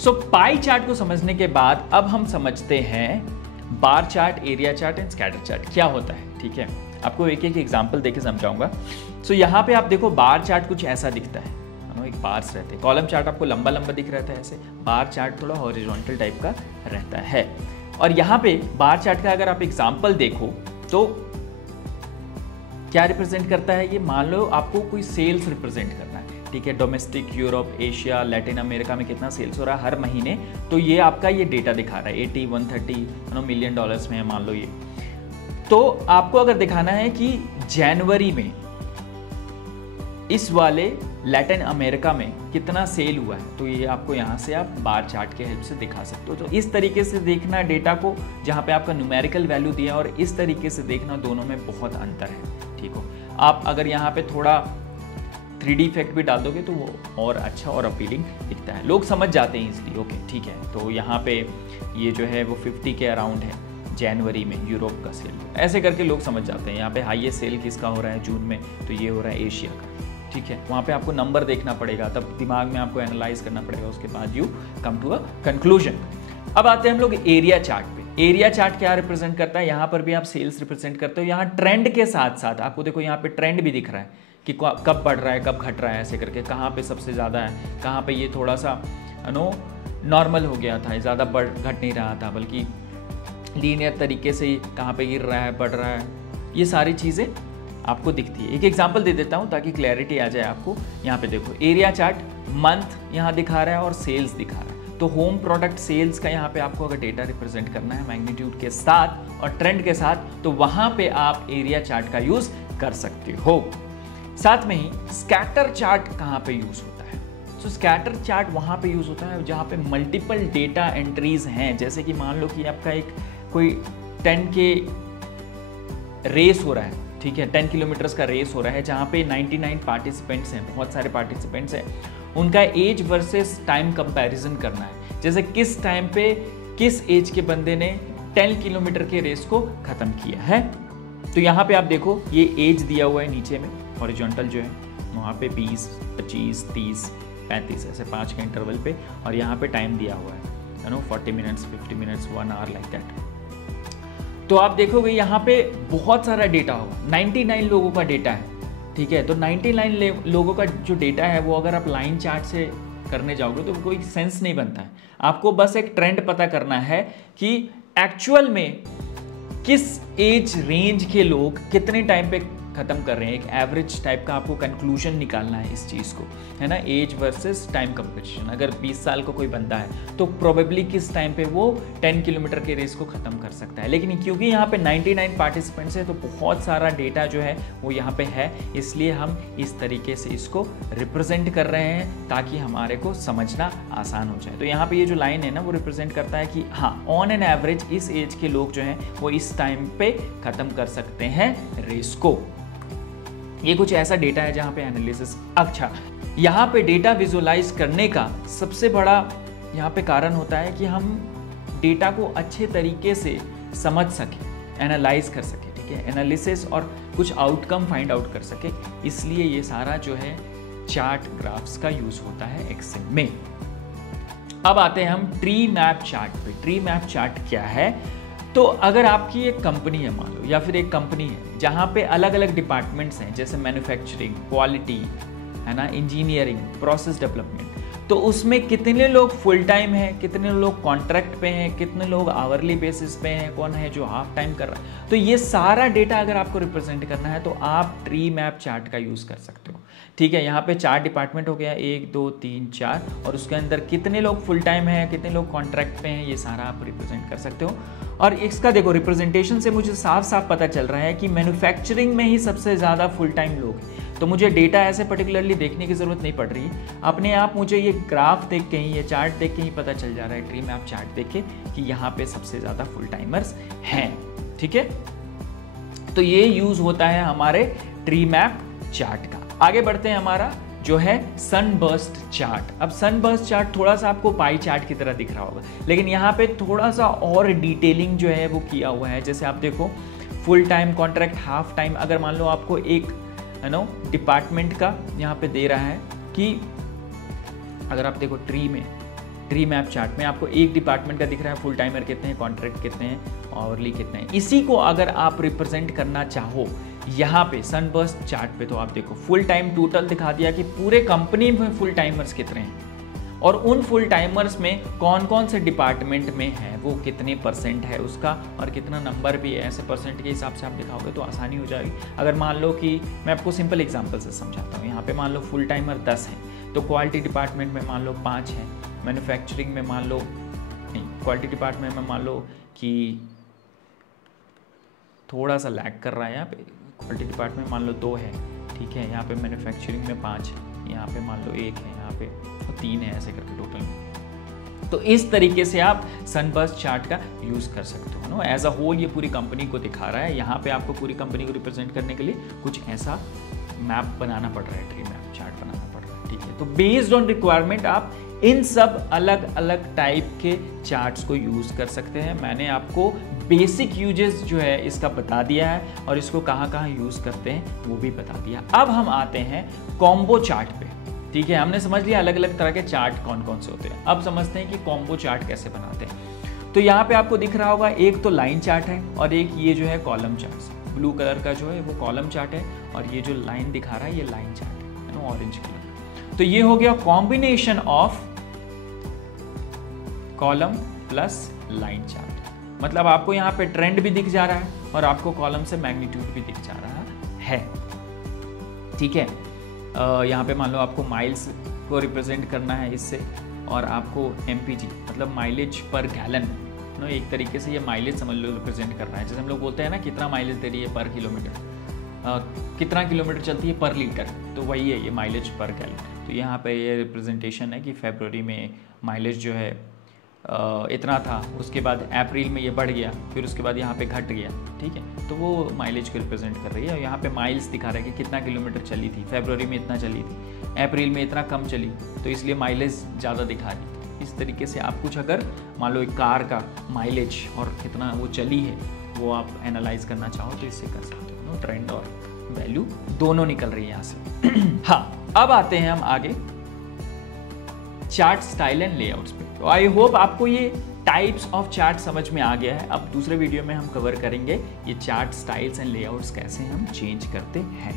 सो pie chart को समझने के बाद अब हम समझते हैं bar chart, area chart and scatter chart क्या होता है। ठीक है, आपको एक एक एग्जांपल देके समझाऊंगा। सो यहाँ पे आप देखो बार चार्ट कुछ ऐसा दिखता है, एक बार्स रहते हैं। कॉलम चार्ट आपको लंबा लंबा दिख रहता है ऐसे, बार चार्ट थोड़ा हॉरिजॉन्टल टाइप का रहता है। और यहाँ पे बार चार्ट का अगर आप एग्जांपल देखो तो क्या रिप्रेजेंट करता है ये, मान लो आपको कोई सेल्स रिप्रेजेंट करना है। ठीक है, domestic, Europe, Asia, Latin America में कितना सेल्स हो रहा है हर महीने, तो ये आपका ये डेटा दिखा रहा है 80, 130 मिलियन डॉलर्स में है मान लो ये। तो आपको अगर दिखाना है कि जनवरी में इस वाले लैटिन अमेरिका में कितना सेल हुआ है, तो ये आपको यहाँ से आप बार चार्ट के हेल्प से दिखा सकते हो। तो इस तरीके से देखना डेटा को, जहाँ पे आपका न्यूमेरिकल वैल्यू दिया और इस तरीके से देखना, दोनों में बहुत अंतर है। ठीक हो, आप अगर यहाँ पे थोड़ा 3D इफेक्ट भी डाल दोगे तो वो और अच्छा और अपीलिंग दिखता है, लोग समझ जाते हैं इसलिए। ओके ठीक है, तो यहाँ पे ये जो है वो 50 के अराउंड है जनवरी में यूरोप का सेल, ऐसे करके लोग समझ जाते हैं। यहाँ पे हाईएस्ट सेल किसका हो रहा है जून में, तो ये हो रहा है एशिया का। ठीक है, वहाँ पे आपको नंबर देखना पड़ेगा, तब दिमाग में आपको एनालाइज करना पड़ेगा, उसके बाद you come to a conclusion. अब आते हैं हम लोग एरिया चार्ट पे। एरिया चार्ट क्या रिप्रेजेंट करता है, यहाँ पर भी आप सेल्स रिप्रेजेंट करते हो। यहाँ ट्रेंड के साथ साथ आपको देखो यहाँ पे ट्रेंड भी दिख रहा है कि कब बढ़ रहा है कब घट रहा है, ऐसे करके कहाँ पे सबसे ज़्यादा है, कहाँ पे ये थोड़ा सा नॉर्मल हो गया था, ज़्यादा घट नहीं रहा था, बल्कि लीनियर तरीके से कहाँ पे गिर रहा है, बढ़ रहा है, ये सारी चीज़ें आपको दिखती है। एक एग्जांपल दे देता हूँ ताकि क्लैरिटी आ जाए आपको। यहाँ पे देखो एरिया चार्ट मंथ यहाँ दिखा रहा है और सेल्स दिखा रहा है, तो होम प्रोडक्ट सेल्स का यहाँ पे आपको अगर डेटा रिप्रेजेंट करना है मैग्नीट्यूड के साथ और ट्रेंड के साथ, तो वहाँ पे आप एरिया चार्ट का यूज़ कर सकते हो। साथ में ही स्कैटर चार्ट कहाँ पे यूज़ होता है, तो स्कैटर चार्ट वहाँ पे यूज़ होता है जहाँ पे मल्टीपल डेटा एंट्रीज हैं। जैसे कि मान लो कि आपका एक कोई 10 के रेस हो रहा है, ठीक है, 10 किलोमीटर्स का रेस हो रहा है, जहाँ पे 99 पार्टिसिपेंट्स हैं, बहुत सारे पार्टिसिपेंट्स हैं, उनका एज वर्सेस टाइम कंपैरिजन करना है। जैसे किस टाइम पे किस एज के बंदे ने 10 किलोमीटर के रेस को ख़त्म किया है। तो यहाँ पे आप देखो ये एज दिया हुआ है नीचे में, हॉरिजॉन्टल जो है वहाँ पे 20, 25, 30, 35 ऐसे 5 के इंटरवल पे, और यहाँ पे टाइम दिया हुआ है 40 minutes, 50 minutes, 1 hour like that. तो आप देखोगे यहाँ पे बहुत सारा डेटा होगा, 99 लोगों का डेटा है। ठीक है, तो 99 लोगों का जो डेटा है वो अगर आप लाइन चार्ट से करने जाओगे तो कोई सेंस नहीं बनता है। आपको बस एक ट्रेंड पता करना है कि एक्चुअल में किस एज रेंज के लोग कितने टाइम पे खत्म कर रहे हैं, एक एवरेज टाइप का आपको कंक्लूजन निकालना है इस चीज़ को, है ना, एज वर्सेस टाइम कंपैरिजन। अगर 20 साल का कोई बंदा है तो प्रोबेबली किस टाइम पे वो 10 किलोमीटर के रेस को ख़त्म कर सकता है। लेकिन क्योंकि यहाँ पे 99 पार्टिसिपेंट्स है तो बहुत सारा डेटा जो है वो यहाँ पे है, इसलिए हम इस तरीके से इसको रिप्रेजेंट कर रहे हैं ताकि हमारे को समझना आसान हो जाए। तो यहाँ पे ये जो लाइन है ना वो रिप्रेजेंट करता है कि हाँ, ऑन एन एवरेज इस एज के लोग जो हैं वो इस टाइम पे ख़त्म कर सकते हैं रेस को। ये कुछ ऐसा डेटा है जहाँ पे एनालिसिस। अच्छा, यहाँ पे डेटा विजुअलाइज करने का सबसे बड़ा यहाँ पे कारण होता है कि हम डेटा को अच्छे तरीके से समझ सकें, एनालाइज कर सकें। ठीक है, एनालिसिस और कुछ आउटकम फाइंड आउट कर सके, इसलिए ये सारा जो है चार्ट ग्राफ्स का यूज होता है एक्सेल में। अब आते हैं हम ट्री मैप चार्ट पे। ट्री मैप चार्ट क्या है, तो अगर आपकी एक कंपनी है मान लो, या फिर एक कंपनी है जहाँ पे अलग अलग डिपार्टमेंट्स हैं, जैसे मैन्युफैक्चरिंग, क्वालिटी, है ना, इंजीनियरिंग, प्रोसेस डेवलपमेंट, तो उसमें कितने लोग फुल टाइम हैं, कितने लोग कॉन्ट्रैक्ट पे हैं, कितने लोग आवरली बेसिस पे हैं, कौन है जो हाफ टाइम कर रहा है, तो ये सारा डेटा अगर आपको रिप्रेजेंट करना है तो आप ट्री मैप चार्ट का यूज़ कर सकते हो। ठीक है, यहाँ पे 4 डिपार्टमेंट हो गया, 1, 2, 3, 4, और उसके अंदर कितने लोग फुल टाइम हैं, कितने लोग कॉन्ट्रैक्ट पे हैं, ये सारा आप रिप्रेजेंट कर सकते हो। और इसका देखो रिप्रेजेंटेशन से मुझे साफ साफ पता चल रहा है कि मैन्युफैक्चरिंग में ही सबसे ज़्यादा फुल टाइम लोग हैं, तो मुझे डेटा ऐसे पर्टिकुलरली देखने की ज़रूरत नहीं पड़ रही है, अपने आप मुझे ये ग्राफ देख के ही, ये चार्ट देख के ही पता चल जा रहा है, ट्री मैप चार्ट देख के, कि यहाँ पे सबसे ज़्यादा फुल टाइमर्स हैं। ठीक है, तो ये यूज़ होता है हमारे ट्री मैप चार्ट का। आगे बढ़ते हैं, हमारा जो है सनबर्स्ट चार्ट। अब सनबर्स्ट चार्ट थोड़ा सा आपको पाई चार्ट की तरह दिख रहा होगा, लेकिन यहाँ पे थोड़ा सा और डिटेलिंग जो है वो किया हुआ है। जैसे आप देखो full time, contract, half time, अगर मान लो आपको एक डिपार्टमेंट का यहाँ पे दे रहा है कि अगर आप देखो ट्री में ट्री मैप चार्ट में आपको एक डिपार्टमेंट का दिख रहा है, फुल टाइमर कितने हैं, कॉन्ट्रैक्ट कितने हैं, आवरली कितने हैं। इसी को अगर आप रिप्रेजेंट करना चाहो यहाँ पे सनबर्स्ट चार्ट पे, तो आप देखो फुल टाइम टोटल दिखा दिया कि पूरे कंपनी में फुल टाइमर्स कितने हैं और उन फुल टाइमर्स में कौन कौन से डिपार्टमेंट में है, वो कितने परसेंट है उसका और कितना नंबर भी है। ऐसे परसेंट के हिसाब से आप दिखाओगे तो आसानी हो जाएगी। अगर मान लो कि मैं आपको सिंपल एग्जांपल से समझाता हूँ, यहाँ पे मान लो फुल टाइमर 10 है, तो क्वालिटी डिपार्टमेंट में मान लो 5 है, मैन्युफैक्चरिंग में मान लो नहीं, क्वालिटी डिपार्टमेंट में मान लो कि थोड़ा सा लैग कर रहा है, यहाँ पे क्वालिटी डिपार्टमेंट मान लो 2 है, ठीक है, यहाँ पे मैन्युफैक्चरिंग में 5 है, यहाँ पे मान लो 1 है, यहाँ पे 3 है, ऐसे करके टोटल। तो इस तरीके से आप सनबर्स्ट चार्ट का यूज कर सकते हो ना। एज अ होल ये पूरी कंपनी को दिखा रहा है। यहाँ पे आपको पूरी कंपनी को रिप्रेजेंट करने के लिए कुछ ऐसा मैप बनाना पड़ रहा है, ट्री मैप चार्ट बनाना पड़ रहा है, ठीक है। तो बेस्ड ऑन रिक्वायरमेंट आप इन सब अलग अलग टाइप के चार्ट्स को यूज कर सकते हैं। मैंने आपको बेसिक यूजेस जो है इसका बता दिया है और इसको कहाँ कहाँ यूज करते हैं वो भी बता दिया। अब हम आते हैं कॉम्बो चार्ट पे, ठीक है। हमने समझ लिया अलग अलग तरह के चार्ट कौन कौन से होते हैं। अब समझते हैं कि कॉम्बो चार्ट कैसे बनाते हैं। तो यहाँ पे आपको दिख रहा होगा एक तो लाइन चार्ट है और एक ये जो है कॉलम चार्ट। ब्लू कलर का जो है वो कॉलम चार्ट है और ये जो लाइन दिखा रहा है ये लाइन चार्ट है ना, ऑरेंज कलर। तो ये हो गया combination of column plus line chart. मतलब आपको यहाँ पे ट्रेंड भी दिख जा रहा है और आपको कॉलम से मैग्नीट्यूड भी दिख जा रहा है, ठीक है। यहाँ पे मान लो आपको माइल्स को रिप्रेजेंट करना है इससे और आपको MPG मतलब माइलेज पर गैलन, नो एक तरीके से ये माइलेज समझ लो रिप्रेजेंट करना है। जैसे हम लोग बोलते हैं ना कितना माइलेज दे रही है पर किलोमीटर, कितना किलोमीटर चलती है पर लीटर, तो वही है ये माइलेज पर गैलन। तो यहाँ पे ये रिप्रेजेंटेशन है कि फरवरी में माइलेज जो है इतना था, उसके बाद अप्रैल में ये बढ़ गया, फिर उसके बाद यहाँ पे घट गया, ठीक है। तो वो माइलेज को रिप्रेजेंट कर रही है और यहाँ पे माइल्स दिखा रहा है कि कितना किलोमीटर चली थी, फरवरी में इतना चली थी, अप्रैल में इतना कम चली, तो इसलिए माइलेज ज़्यादा दिखा रही थी। इस तरीके से आप कुछ अगर मान लो एक कार का माइलेज और कितना वो चली है वो आप एनालाइज करना चाहो तो इससे कर सकते हो। ट्रेंड और वैल्यू दोनों निकल रही है यहाँ से। हाँ, अब आते हैं हम आगे चार्ट स्टाइल एंड लेआउट्स पे। तो आई होप आपको ये टाइप्स ऑफ चार्ट समझ में आ गया है। अब दूसरे वीडियो में हम कवर करेंगे ये चार्ट स्टाइल्स एंड लेआउट्स कैसे हम चेंज करते हैं।